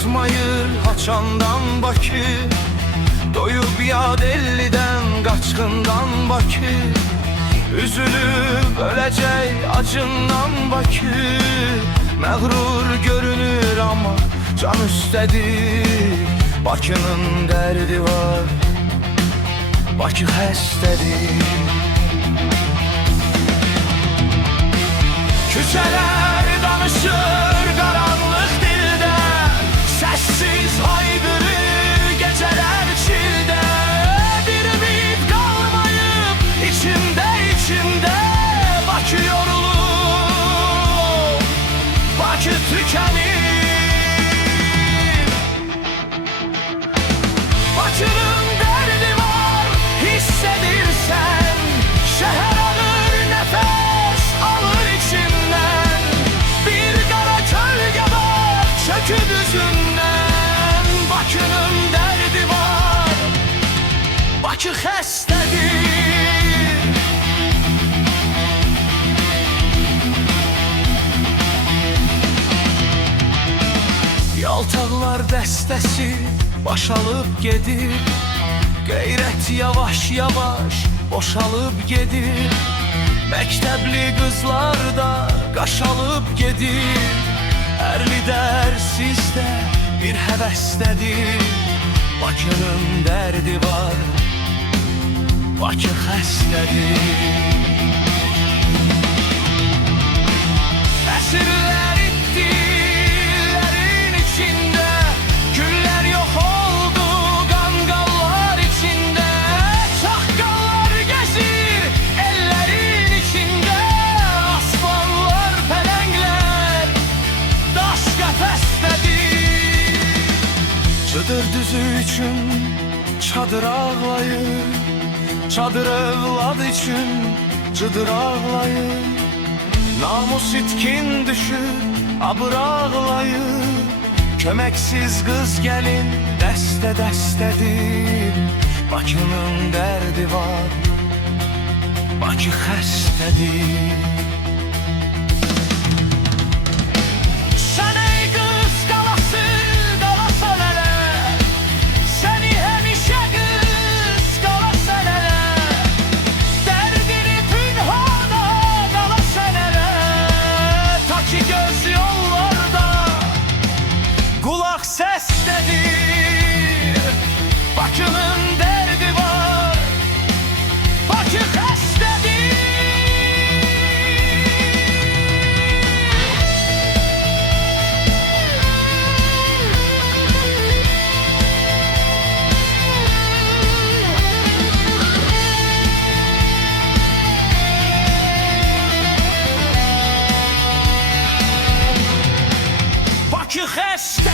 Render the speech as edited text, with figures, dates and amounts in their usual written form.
Yatmayır haçandan Bakı, doyup yad elliden qaçqından Bakı, üzülüb öləcək acından Bakı. Məğrur görünür ama can üstədir, Bakının dərdi var, Bakı xəstədir. Küçələr danışır qaranlıq dildə, səssiz haydırır gecələr çildə. Bir ümid qalmayıb içimdə, Bakı yorulur, Bakı tükənir. Bakının dərdi var, hiss edirsən, şəhər ağır nəfəs alır içindən. Bir qara kölgə var, çöküb üzündən. Bakının dərdi var, Bakı xəstədir. Yaltaqlar dəstəsi başalıb gedir, qeyrət yavaş-yavaş boşalıb gedir. Məktəbli qızlar da qaşalıb gedir, ərli dərsizdə bir həvəsdədir. Bakının dərdi var, Bakı xəstədir. Əsrlər itdilərin içində, güllər yox oldu qanqallar içində. Çaqqallar gəzir ellərin içində, aslanlar, pələnglər daş qəfəsdədir. Cıdır düzü üçün çadır ağlayır, çadır övlad üçün cıdır ağlayır. Namus itkin düşür, abır ağlayır. Köməksiz qız gəlin dəstə-dəstədir. Bakının dərdi var, Bakı xəstədir. Sən ey qız qalası, qalasan ələ, səni həmişə qız qalasan ələ. Dərdini pünhana qalasan ələ, ta ki göz yollarda qulaq səsdədir. Bakının dərdi var, Bakı xəstədir. Bakı xəstədir.